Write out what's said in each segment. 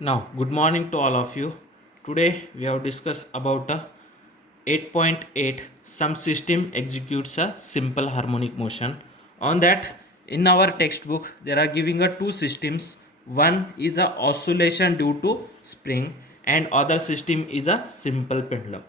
Now, good morning to all of you. Today we have discussed about a 8.8 some system executes a simple harmonic motion. On that, in our textbook, there are giving a two systems. One is a oscillation due to spring, and other system is a simple pendulum.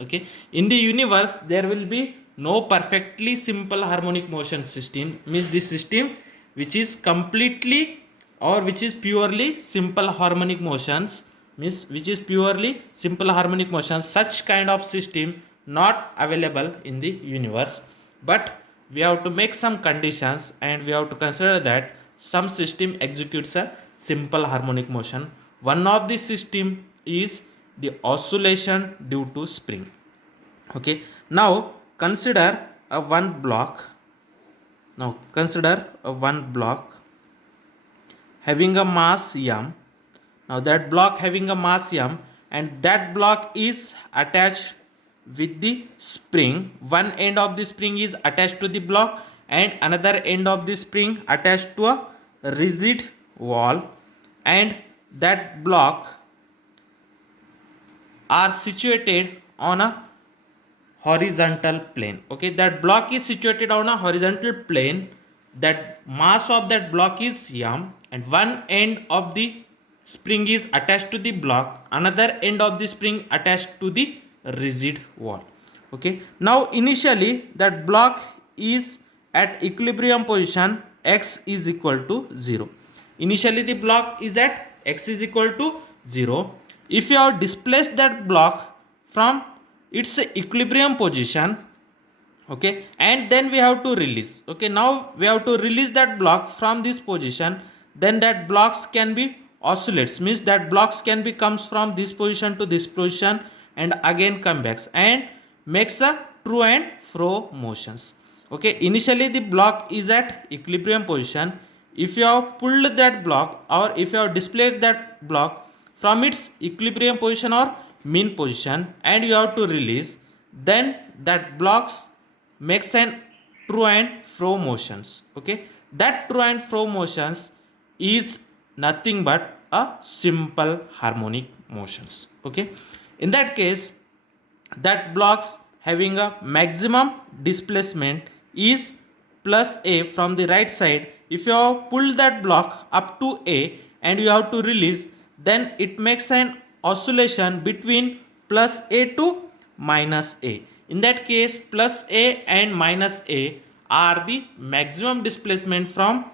Okay, in the universe there will be no perfectly simple harmonic motion system. Means this system which is completely or which is purely simple harmonic motions, means which is purely simple harmonic motions, such kind of system not available in the universe. But we have to make some conditions, and we have to consider that some system executes a simple harmonic motion. One of the system is the oscillation due to spring. Okay, now consider a one block. Now consider a one block having a mass m. Now that block having a mass m, and that block is attached with the spring. One end of the spring is attached to the block, and another end of the spring attached to a rigid wall, and that block are situated on a horizontal plane. Okay, that block is situated on a horizontal plane. That mass of that block is m, and one end of the spring is attached to the block, another end of the spring attached to the rigid wall. Okay, now initially that block is at equilibrium position, x is equal to 0. Initially the block is at x is equal to 0. If you have displaced that block from its equilibrium position, okay, and then we have to release. Okay, now we have to release that block from this position. Then that blocks can be oscillates, means that blocks can be comes from this position to this position and again come back and makes a to and fro motions. Okay, initially the block is at equilibrium position. If you have pulled that block, or if you have displaced that block from its equilibrium position or mean position, and you have to release, then that blocks makes an to and fro motions. Okay, that to and fro motions is nothing but a simple harmonic motions. Okay, in that case, that blocks having a maximum displacement is plus a from the right side. If you have pulled that block up to a and you have to release, then it makes an oscillation between plus a to minus a. In that case, plus a and minus a are the maximum displacement from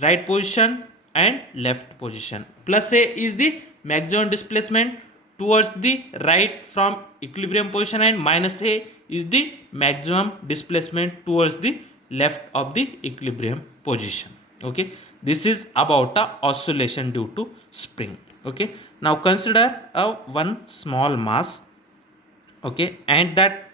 right position and left position. Plus a is the maximum displacement towards the right from equilibrium position, and minus a is the maximum displacement towards the left of the equilibrium position. Okay, this is about the oscillation due to spring. Okay, now consider a one small mass. Okay, and that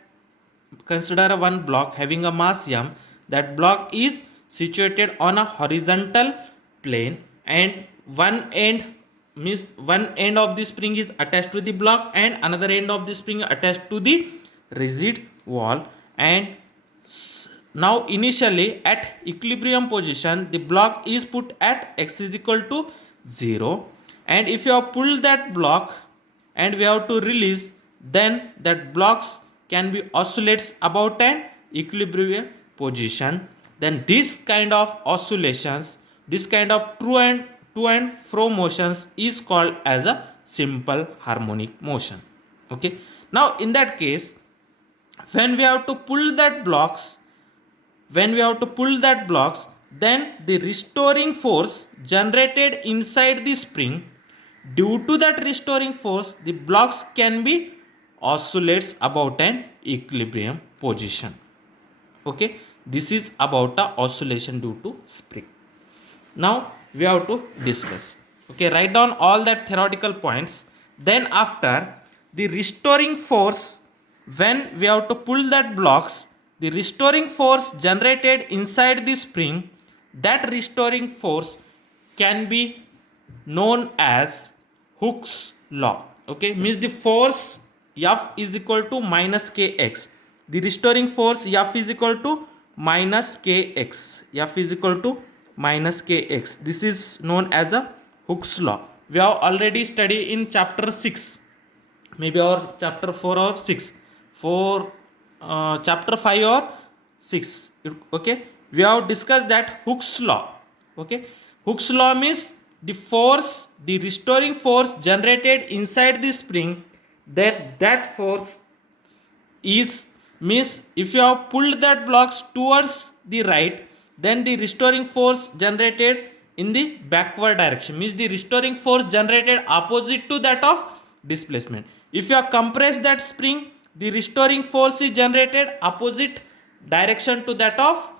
consider a one block having a mass m. That block is situated on a horizontal plane, and one end, means one end of the spring is attached to the block and another end of the spring attached to the rigid wall. And now initially at equilibrium position, the block is put at x is equal to 0, and if you have pulled that block and we have to release, then that blocks can be oscillates about an equilibrium position. Then this kind of oscillations, this kind of to and fro motions is called as a simple harmonic motion. Okay, now in that case, when we have to pull that blocks, then the restoring force generated inside the spring, due to that restoring force, the blocks can be oscillates about an equilibrium position. Okay, this is about the oscillation due to spring. Now we have to discuss. Okay, write down all that theoretical points. Then after, the restoring force, when we have to pull that blocks, the restoring force generated inside the spring, that restoring force can be known as Hooke's law. Okay, means the force F is equal to minus kx. The restoring force F is equal to minus kx. F is equal to minus kx. This is known as a Hooke's law. we have already studied in chapter 6, maybe or chapter 4 or 6, 4 chapter 5 or 6. Okay, we have discussed that Hooke's law. Okay, Hooke's law means the restoring force generated inside the spring, that force is, means if you have pulled that blocks towards the right, then the restoring force generated in the backward direction, means the restoring force generated opposite to that of displacement. If you have compressed that spring, the restoring force is generated opposite direction to that of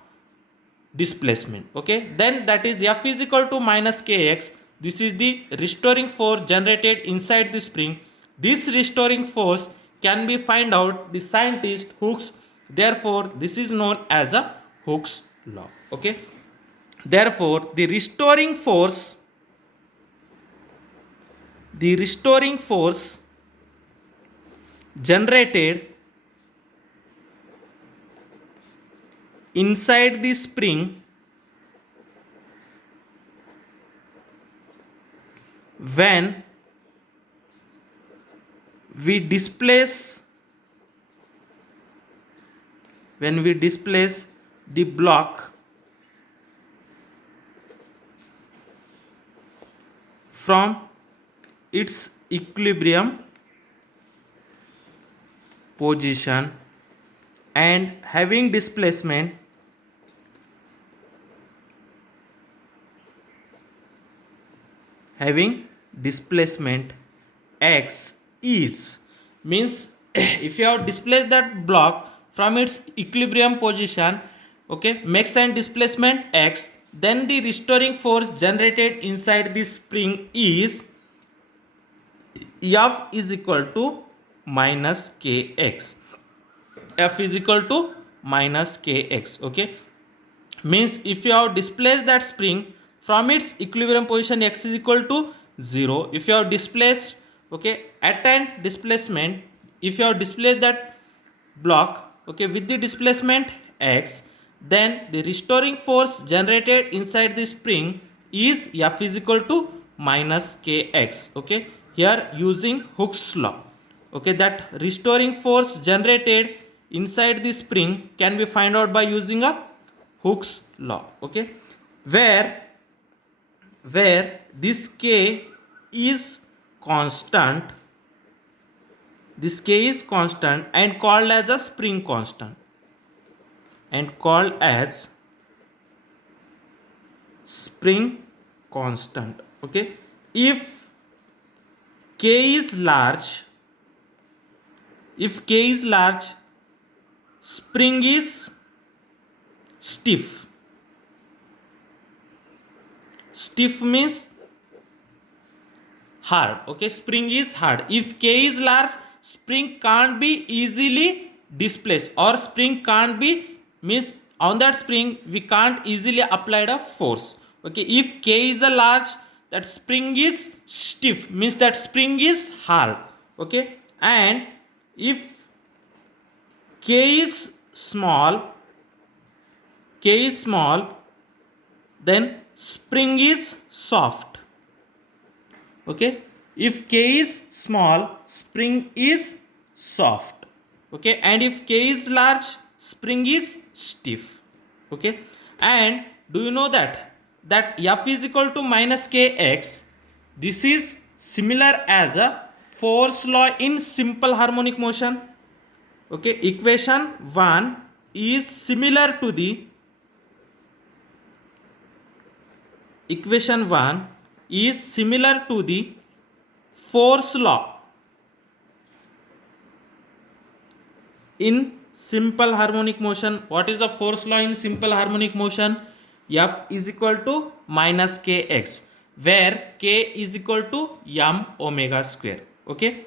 displacement. Okay, then that is F is equal to minus kx. This is the restoring force generated inside the spring. This restoring force can be find out the scientist Hooke's. Therefore this is known as a Hooke's law. Okay, therefore the restoring force generated inside the spring when we displace the block from its equilibrium position and having displacement x is, means if you have displaced that block from its equilibrium position, okay, makes an displacement x, then the restoring force generated inside the spring is F is equal to minus kx. F is equal to minus kx. Okay, means if you have displaced that spring from its equilibrium position, x is equal to 0. If you have displaced, okay, at displacement, if you have displaced that block, okay, with the displacement x, then the restoring force generated inside the spring is F is equal to minus kx. Okay, here using Hooke's law, okay, that restoring force generated inside the spring can be find out by using a Hooke's law. Okay, where this k is constant, and called as a spring constant, Okay, if k is large, spring is stiff. Stiff means hard. Okay, spring is hard. If k is large, spring can't be easily displaced, or spring can't be, means on that spring we can't easily apply the force. Okay, if k is a large, that spring is stiff, means that spring is hard. Okay, and if k is small, then spring is soft. Okay, if k is small, spring is soft. Okay, and if k is large, spring is stiff. Okay, and do you know that F is equal to minus kx, this is similar as a force law in simple harmonic motion. Okay, equation 1 is similar to the force law in simple harmonic motion. What is the force law in simple harmonic motion? F is equal to minus kx, where k is equal to m omega square. Okay,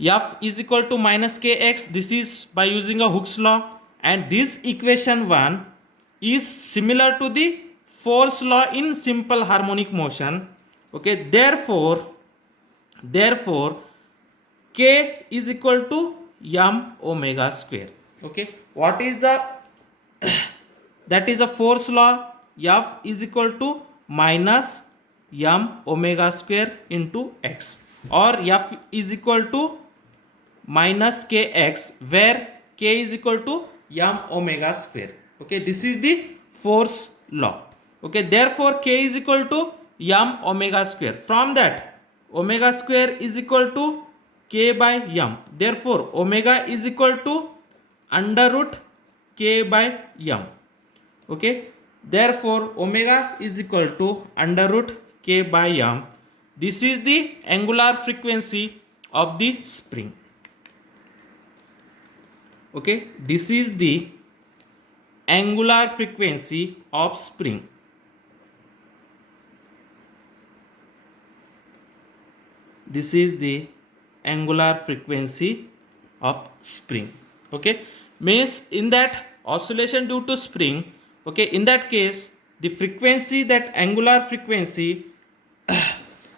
F is equal to minus kx, this is by using a Hooke's law, and this equation 1 is similar to the force law in simple harmonic motion. Okay, therefore k is equal to m omega square. Okay, what is the that is a force law? F is equal to minus m omega square into x, or f is equal to minus kx, where k is equal to m omega square. Okay, this is the force law. Okay, therefore k is equal to m omega square. From that, omega square is equal to k by m. Therefore omega is equal to under root k by m. Okay, therefore omega is equal to under root k by m. This is the angular frequency of the spring. Okay, this is the angular frequency of spring. This is the angular frequency of spring. Okay, means in that oscillation due to spring, okay, in that case the frequency, that angular frequency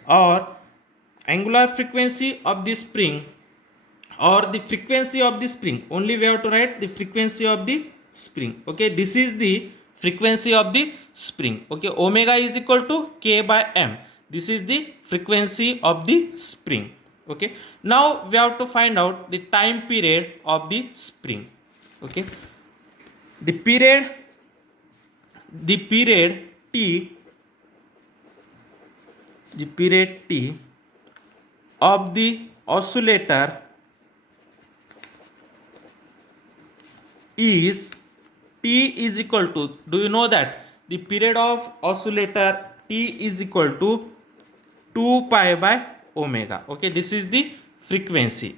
or angular frequency of the spring, or the frequency of the spring, only we have to write the frequency of the spring. Okay, this is the frequency of the spring. Okay, omega is equal to k by m. This is the frequency of the spring. Okay, now we have to find out the time period of the spring. Okay, the period t, the period t of the oscillator is t is equal to, do you know that the period of oscillator t is equal to 2 pi by omega. Okay, this is the frequency.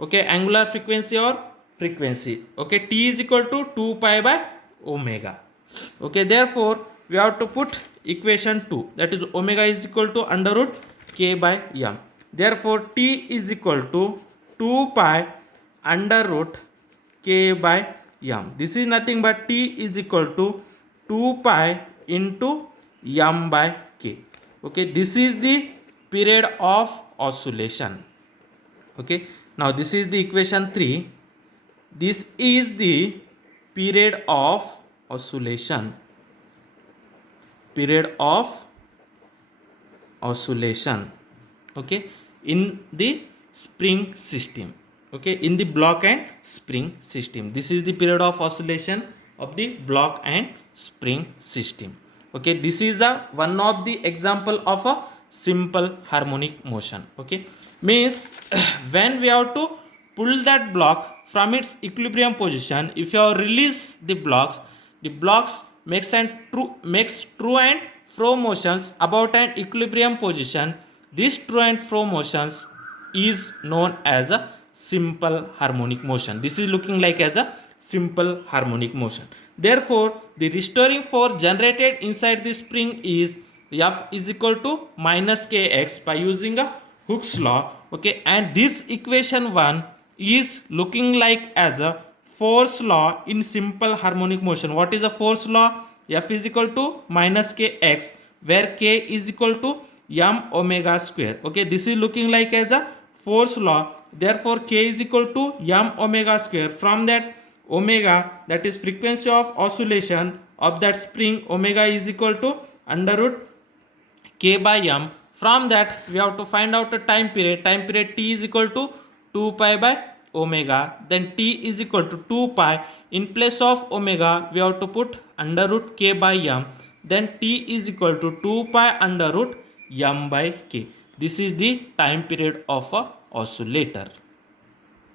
Okay, angular frequency or frequency. Okay, t is equal to 2 pi by omega. Okay, therefore we have to put equation 2, that is omega is equal to under root k by m. Therefore t is equal to 2 pi under root k by m. This is nothing but t is equal to 2 pi into m by k. Okay, this is the period of oscillation. Okay, now this is the equation 3. This is the period of oscillation. Period of oscillation. Okay, in the spring system. Okay, in the block and spring system. This is the period of oscillation of the block and spring system. Okay, this is one of the example of a simple harmonic motion. Okay, means when we have to pull that block from its equilibrium position, if you have release the blocks makes true and fro motions about an equilibrium position. This true and fro motions is known as a simple harmonic motion. This is looking like as a simple harmonic motion. Therefore the restoring force generated inside the spring is F is equal to minus kx by using a Hooke's law. Okay, and this equation 1 is looking like as a force law in simple harmonic motion. What is a force law? F is equal to minus kx, where k is equal to m omega square. Okay, this is looking like as a force law. Therefore k is equal to m omega square. From that omega, that is frequency of oscillation of that spring, omega is equal to under root k by m. From that we have to find out a time period. Time period t is equal to 2 pi by omega. Then t is equal to 2 pi. In place of omega we have to put under root k by m. Then t is equal to 2 pi under root m by k. This is the time period of a oscillator.